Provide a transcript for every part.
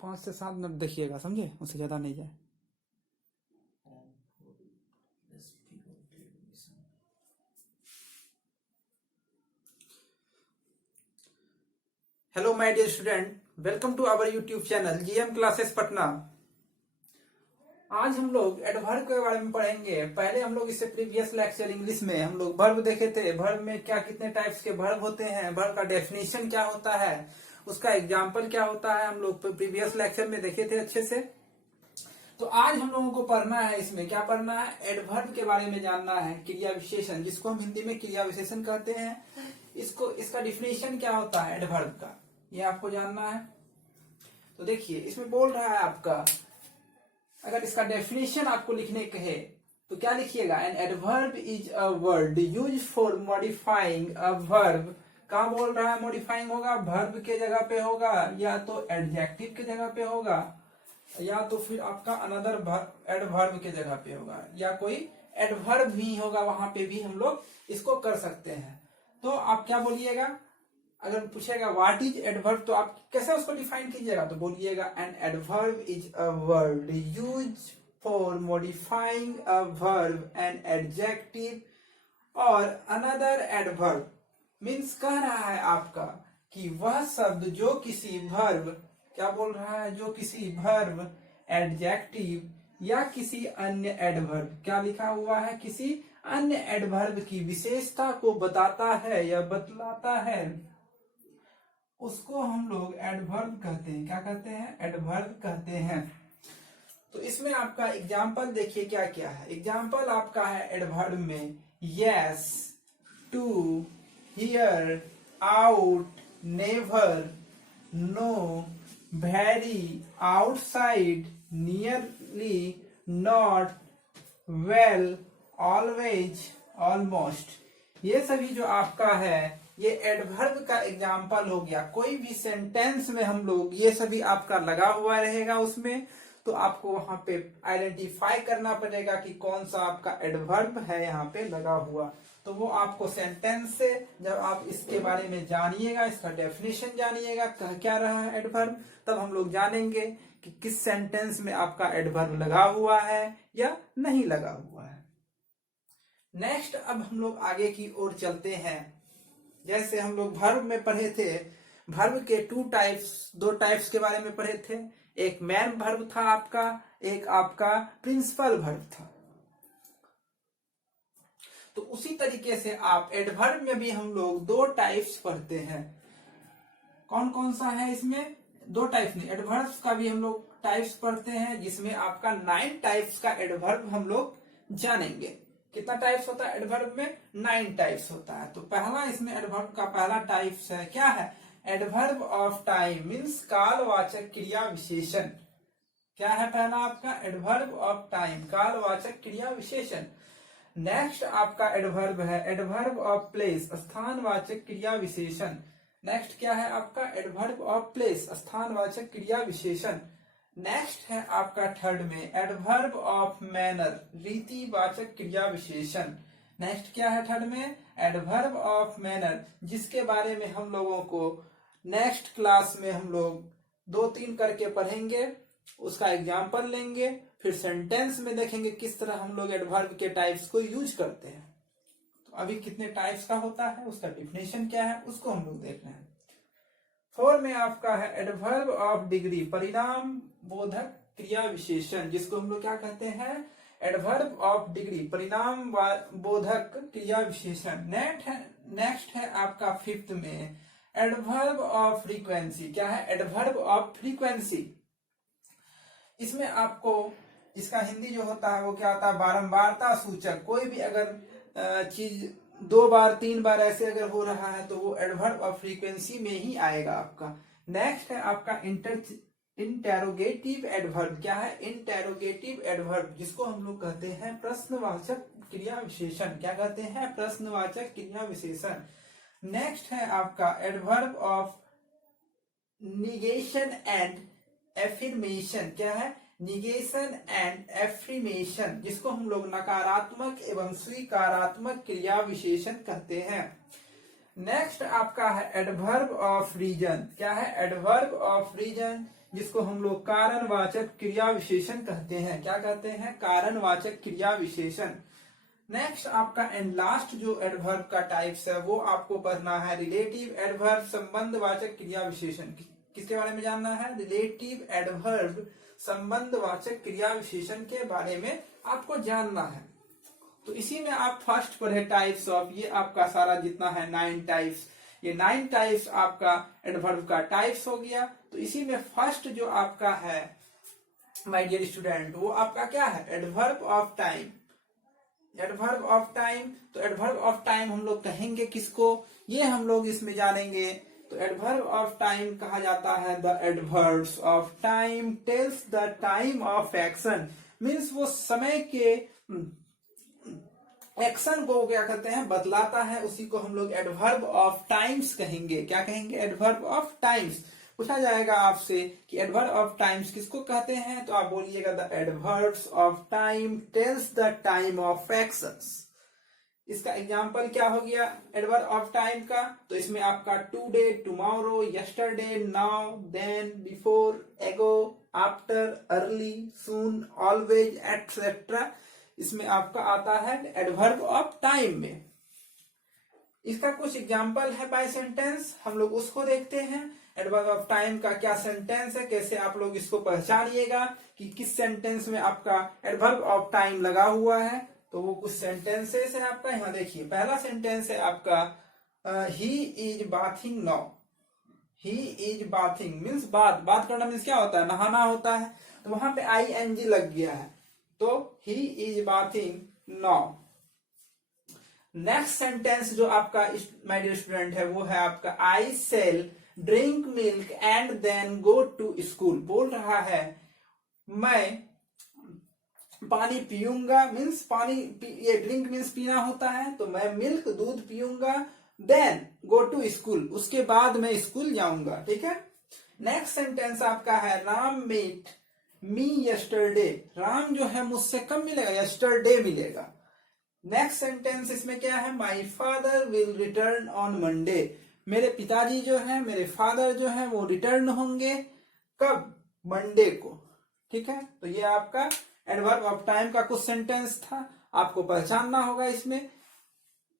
5 से 7 मिनट देखिएगा, समझे, उससे ज्यादा नहीं जाए। Hello my dear student, welcome to our YouTube channel GM classes Patna. आज हम लोग एडवर्ब के बारे में पढ़ेंगे। पहले हम लोग इससे प्रीवियस लेक्चर इंग्लिश में हम लोग वर्ब देखे थे। वर्ब में क्या कितने टाइप्स के वर्ब होते हैं, वर्ब का डेफिनेशन क्या होता है, उसका एग्जाम्पल क्या होता है, हम लोग प्रीवियस लेक्चर में देखे थे अच्छे से। तो आज हम लोगों को पढ़ना है, इसमें क्या पढ़ना है, एडवर्ब के बारे में जानना है। क्रिया विशेषण, जिसको हम हिंदी में क्रिया विशेषण कहते हैं, इसका डिफिनेशन क्या होता है एडवर्ब का, ये आपको जानना है। तो देखिए, इसमें बोल रहा है आपका, अगर इसका डेफिनेशन आपको लिखने कहे तो क्या लिखिएगा, an adverb is a word use for modifying a verb. कहाँ बोल रहा है मॉडिफाइंग होगा, वर्ब के जगह पे होगा, या तो एडजेक्टिव के जगह पे होगा, या तो फिर आपका अनदर एडवर्ब के जगह पे होगा, या कोई एडवर्ब भी होगा, वहां पे भी हम लोग इसको कर सकते हैं। तो आप क्या बोलिएगा, अगर पूछेगा व्हाट इज एडवर्ब तो आप कैसे उसको डिफाइन कीजिएगा, तो बोलिएगा an adverb is a word use for modifying a verb an adjective और अनदर एडवर्ब। मीन्स कह रहा है आपका कि वह शब्द जो किसी वर्ब, क्या बोल रहा है, जो किसी वर्ब, एडजेक्टिव या किसी अन्य एडवर्ब, क्या लिखा हुआ है, किसी अन्य एडवर्ब की विशेषता को बताता है या बतलाता है, उसको हम लोग एडवर्ब कहते हैं। क्या कहते हैं, एडवर्ब कहते हैं। तो इसमें आपका एग्जाम्पल देखिए क्या क्या है। एग्जाम्पल आपका है एडवर्ब में yes, too, here, out, never, no, very, outside, nearly, not, well, always, almost. ये सभी जो आपका है ये एडवर्ब का एग्जाम्पल हो गया। कोई भी सेंटेंस में हम लोग ये सभी आपका लगा हुआ रहेगा उसमें, तो आपको वहां पे आइडेंटिफाई करना पड़ेगा कि कौन सा आपका एडवर्ब है यहाँ पे लगा हुआ। तो वो आपको सेंटेंस से जब आप इसके बारे में जानिएगा, इसका डेफिनेशन जानिएगा कह क्या रहा है एडवर्ब, तब हम लोग जानेंगे कि किस सेंटेंस में आपका एडवर्ब लगा हुआ है या नहीं लगा हुआ है। नेक्स्ट, अब हम लोग आगे की ओर चलते हैं। जैसे हम लोग वर्ब में पढ़े थे, वर्ब के दो टाइप्स के बारे में पढ़े थे। एक मैन वर्ब था आपका, एक आपका प्रिंसिपल वर्ब था। तो उसी तरीके से आप एडवर्ब में भी हम लोग दो टाइप्स पढ़ते हैं। कौन कौन सा है इसमें, दो टाइप्स नहीं, एडवर्ब्स का भी हम लोग टाइप्स पढ़ते हैं, जिसमें आपका 9 टाइप्स का एडवर्ब हम लोग जानेंगे। कितना टाइप्स होता है एडवर्ब में, 9 टाइप्स होता है। तो पहला इसमें एडवर्ब का पहला टाइप्स है, क्या है, एडवर्ब ऑफ टाइम, मीन्स कालवाचक क्रिया विशेषण। क्या है पहला आपका, एडवर्ब ऑफ टाइम, कालवाचक क्रिया विशेषण। नेक्स्ट आपका एडवर्ब है एडवर्ब ऑफ प्लेस, स्थानवाचक क्रिया विशेषण। नेक्स्ट क्या है आपका, एडवर्ब ऑफ प्लेस, स्थानवाचक क्रिया विशेषण। नेक्स्ट है आपका थर्ड में एडवर्ब ऑफ मैनर, रीतिवाचक क्रिया विशेषण। नेक्स्ट क्या है थर्ड में, एडवर्ब ऑफ मैनर, जिसके बारे में हम लोगों को नेक्स्ट क्लास में हम लोग 2-3 करके पढ़ेंगे, उसका एग्जाम्पल लेंगे, फिर सेंटेंस में देखेंगे किस तरह हम लोग एडवर्ब के टाइप्स को यूज करते हैं। तो अभी कितने टाइप्स का होता है, उसका डिफिनेशन क्या है, उसको हम लोग देख रहे हैं। 4 में आपका है एडवर्ब ऑफ डिग्री, परिणाम बोधक क्रिया विशेषण, जिसको हम लोग क्या कहते हैं, एडवर्ब ऑफ डिग्री, परिणाम बोधक क्रिया विशेषण। नेक्स्ट है आपका 5th में एडवर्ब ऑफ फ्रीक्वेंसी। क्या है, एडवर्ब ऑफ फ्रीक्वेंसी। इसमें आपको इसका हिंदी जो होता है वो क्या होता है, बारंबारता सूचक। कोई भी अगर चीज 2 बार 3 बार ऐसे अगर हो रहा है तो वो एडवर्ब ऑफ फ्रीक्वेंसी में ही आएगा आपका। नेक्स्ट है आपका इंटेरोगेटिव एडवर्ब। क्या है, इंटेरोगेटिव एडवर्ब, जिसको हम लोग कहते हैं प्रश्नवाचक क्रिया विशेषण। क्या कहते हैं, प्रश्नवाचक क्रिया विशेषण। नेक्स्ट है आपका एडवर्ब ऑफ निगेशन एंड एफिर्मेशन। क्या है, निगेशन एंड एफ्रीमेशन, जिसको हम लोग नकारात्मक एवं स्वीकारात्मक क्रिया विशेषण कहते हैं। नेक्स्ट आपका है एडवर्ब ऑफ रीजन। क्या है? एडवर्ब ऑफ रीजन, जिसको हम लोग कारणवाचक क्रिया विशेषण कहते हैं। क्या कहते हैं? कारणवाचक क्रिया विशेषण। नेक्स्ट आपका एंड लास्ट जो एडवर्ब का टाइप्स है वो आपको पढ़ना है रिलेटिव एडवर्ब, संबंधवाचक क्रिया विशेषण। किसके बारे में जानना है? रिलेटिव एडवर्ब, संबंधवाचक क्रिया विशेषण के बारे में आपको जानना है। तो इसी में आप फर्स्ट पढ़े टाइप्स ऑफ, ये आपका सारा जितना है 9 टाइप्स, ये 9 टाइप्स आपका एडवर्ब का टाइप्स हो गया। तो इसी में फर्स्ट जो आपका है माय डियर स्टूडेंट, वो आपका क्या है? Adverb of time. Adverb of time, तो एडवर्ब ऑफ टाइम हम लोग कहेंगे किसको? ये हम लोग इसमें जानेंगे। तो एडवर्ब ऑफ टाइम कहा जाता है the adverbs of time tells the time of action, means वो समय के एक्शन को क्या कहते हैं? बतलाता है, उसी को हम लोग एडवर्ब ऑफ टाइम्स कहेंगे। क्या कहेंगे? Adverb of times. पूछा जाएगा आपसे कि एडवर्ब ऑफ टाइम्स किसको कहते हैं, तो आप बोलिएगा the adverbs of time tells the time of actions. इसका एग्जांपल क्या हो गया एडवर्ब ऑफ टाइम का? तो इसमें आपका today, tomorrow, yesterday, now, then, before, ago, after, early, soon, always etcetera, इसमें आपका आता है एडवर्ब ऑफ टाइम में। इसका कुछ एग्जांपल है बाय सेंटेंस, हम लोग उसको देखते हैं। एडवर्ब ऑफ टाइम का क्या सेंटेंस है, कैसे आप लोग इसको पहचानिएगा कि किस सेंटेंस में आपका एडवर्ब ऑफ टाइम लगा हुआ है। तो वो कुछ सेंटेंसेस है आपका, यहाँ देखिए। पहला सेंटेंस है आपका ही is bathing now. He is bathing means बात करना मीन्स क्या होता है? नहाना होता है। तो वहां पे ING लग गया है, तो ही is bathing now. Next sentence जो आपका माय डियर स्टूडेंट है वो है आपका I shall drink milk and then go to school. बोल रहा है मैं पानी पीऊंगा, मीन्स पानी ये ड्रिंक मीन्स पीना होता है, तो मैं मिल्क दूध पीऊंगा, देन गो टू स्कूल, उसके बाद मैं स्कूल जाऊंगा। ठीक है। नेक्स्ट सेंटेंस आपका है Ram meet me yesterday. Ram जो है मुझसे कब मिलेगा? यस्टरडे मिलेगा। नेक्स्ट सेंटेंस इसमें क्या है? My father will return on Monday. मेरे पिताजी जो है, मेरे फादर जो है वो रिटर्न होंगे कब? मंडे को। ठीक है। तो ये आपका एडवर्ब ऑफ टाइम का कुछ सेंटेंस था, आपको पहचानना होगा। इसमें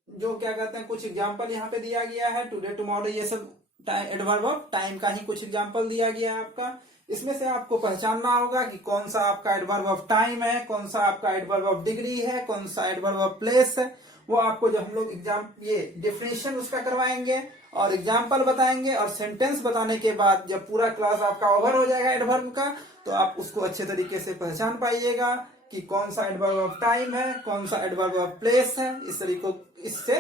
जो क्या कहते हैं कुछ एग्जांपल यहाँ पे दिया गया है, टुडे, टुमारो, ये सब एडवर्ब ऑफ टाइम का ही कुछ एग्जांपल दिया गया है आपका। इसमें से आपको पहचानना होगा कि कौन सा आपका एडवर्ब ऑफ टाइम है, कौन सा आपका एडवर्ब ऑफ डिग्री है, कौन सा एडवर्ब ऑफ प्लेस है। वो आपको जब हम लोग एग्जाम ये डिफिनेशन उसका करवाएंगे और एग्जाम्पल बताएंगे और सेंटेंस बताने के बाद जब पूरा क्लास आपका ओवर हो जाएगा एडवर्ब का, तो आप उसको अच्छे तरीके से पहचान पाइएगा कि कौन सा एडवर्ब ऑफ टाइम है, कौन सा एडवर्ब ऑफ प्लेस है। इस तरीको इससे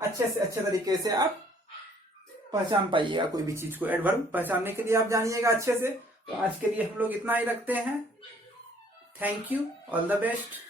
अच्छे तरीके से आप पहचान पाइएगा कोई भी चीज को। एडवर्ब पहचानने के लिए आप जानिएगा अच्छे से। तो आज के लिए हम लोग इतना ही रखते हैं। Thank you, all the best.